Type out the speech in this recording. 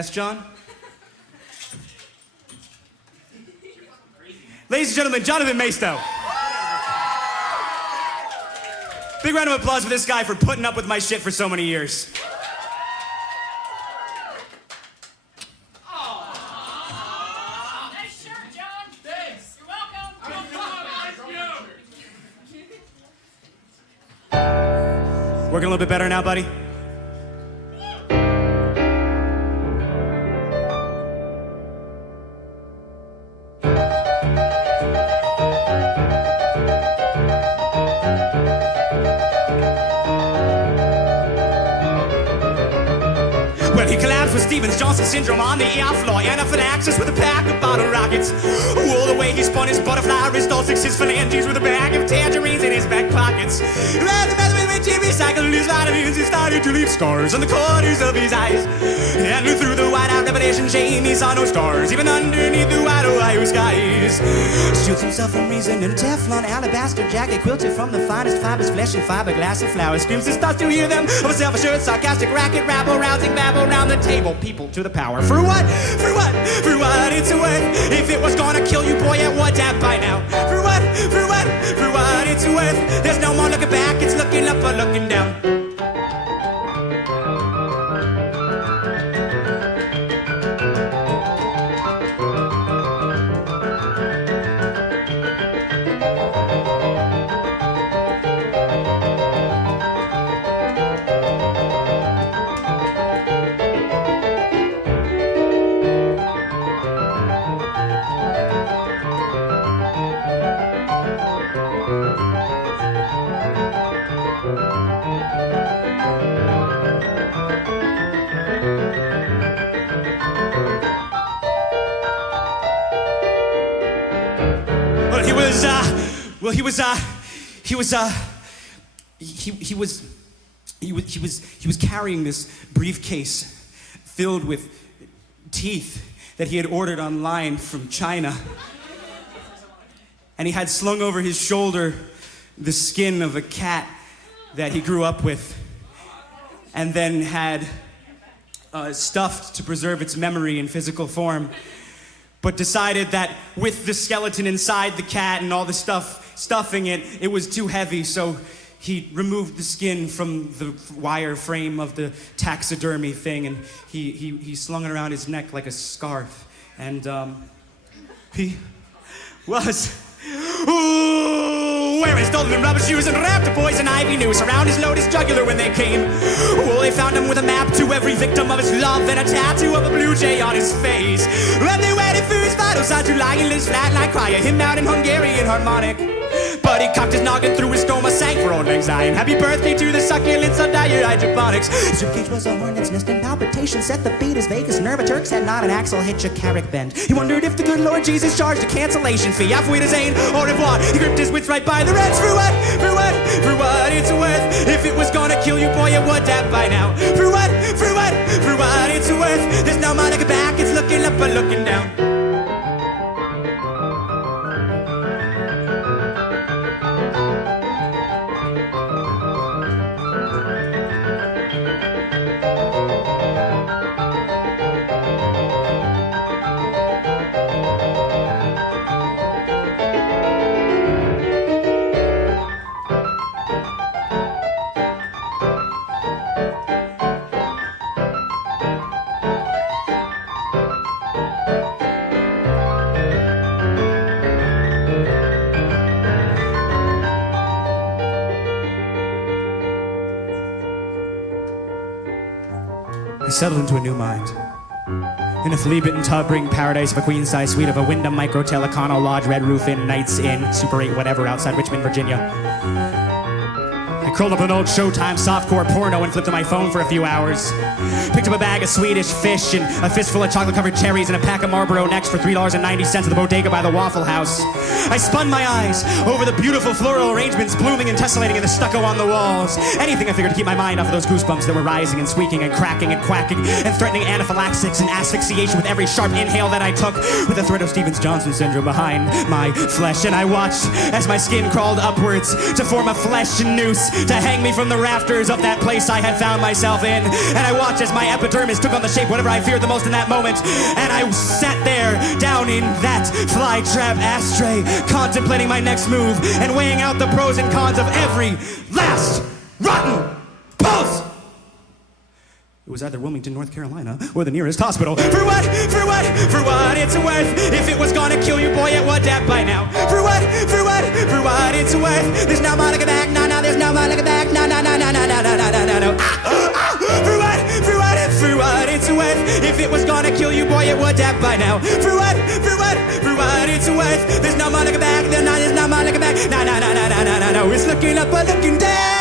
Yes, John? Ladies and gentlemen, Jonathan Maisto. Big round of applause for this guy for putting up with my shit for so many years. Nice shirt, John. Thanks. You're welcome. Working a little bit better now, buddy? Well, he collapsed with Stevens-Johnson syndrome on the ER floor. Anaphylaxis with a pack of bottle rockets. All the way he spun his butterfly wrist, all 6 his phalanges with a bag of tangerines in his back pockets. Ran the method with Jimmy recycled his vitamins. He started to leave scars on the corners of his eyes. And through the white-out revelation shame, he saw no stars, even underneath the white Ohio skies. Shields himself from reason in a Teflon alabaster jacket quilted from the finest fibers, flesh and fiberglass and flowers. Screams his thoughts to hear them of a self-assured, sarcastic racket, rabble, rousing babble round the table. People to the power. For what? For what? For what it's worth? If it was gonna kill you, boy, it would have by now. For what? For what? For what it's worth? There's no more looking back, it's looking up or looking down. He was carrying this briefcase filled with teeth that he had ordered online from China. And he had slung over his shoulder the skin of a cat that he grew up with, and then had stuffed to preserve its memory in physical form, but decided that with the skeleton inside the cat and all the stuffing it was too heavy, so he removed the skin from the wire frame of the taxidermy thing, and he slung it around his neck like a scarf. And he was wearing stolen rubber shoes and wrapped a poison ivy noose around his lotus jugular when they came. Well, they found him with a map to every victim of his love and a tattoo of a blue jay on his face. When they waited for his vital signs to lie in his flat like cry, him out in Hungarian harmonic. But he cocked his noggin through his stoma, sang for old lang syne. Happy birthday to the succulents on dire hydroponics. His ribcage was a hornet's nest and palpitations set the beat. His vagus nerve, a Turk's head, not an axle hitch, a carrick bend. He wondered if the good Lord Jesus charged a cancellation fee. Halfway to Zane, au revoir. He gripped his wits right by the rents. For what? For what? For what it's worth? If it was gonna kill you, boy, it would have by now. For what? For what? For what it's worth? There's no more looking back, it's looking up or looking down. He settled into a new mind. In a flea-bitten tub, bring paradise of a queen-size suite of a Wyndham Micro Telecono Lodge, Red Roof Inn, Nights Inn, Super 8, whatever, outside Richmond, Virginia. I curled up an old Showtime softcore porno and flipped on my phone for a few hours. Picked up a bag of Swedish fish and a fistful of chocolate-covered cherries and a pack of Marlboro Necks for $3.90 at the bodega by the Waffle House. I spun my eyes over the beautiful floral arrangements blooming and tessellating in the stucco on the walls. Anything I figured to keep my mind off of those goosebumps that were rising and squeaking and cracking and quacking and threatening anaphylaxis and asphyxiation with every sharp inhale that I took, with the threat of Stevens-Johnson syndrome behind my flesh. And I watched as my skin crawled upwards to form a flesh noose to hang me from the rafters of that place I had found myself in. And I watched as my epidermis took on the shape whatever I feared the most in that moment. And I sat there down in that flytrap ashtray, contemplating my next move and weighing out the pros and cons of every last rotten pulse. It was either Wilmington, North Carolina, or the nearest hospital. For what? For what? For what it's worth. If it was gonna kill you, boy, it would have by now. For what? For what? For what it's worth. There's no more looking back. No, no, there's no more looking back. No, no, no, no, no, no, no, no, no, no. For what? For what? For what it's worth. If it was gonna kill you, boy, it would have by now. For what? For what? For what it's worth. There's no more looking back. There's no more looking back. No, no, no, no, no, no, no, no. It's looking up or looking down.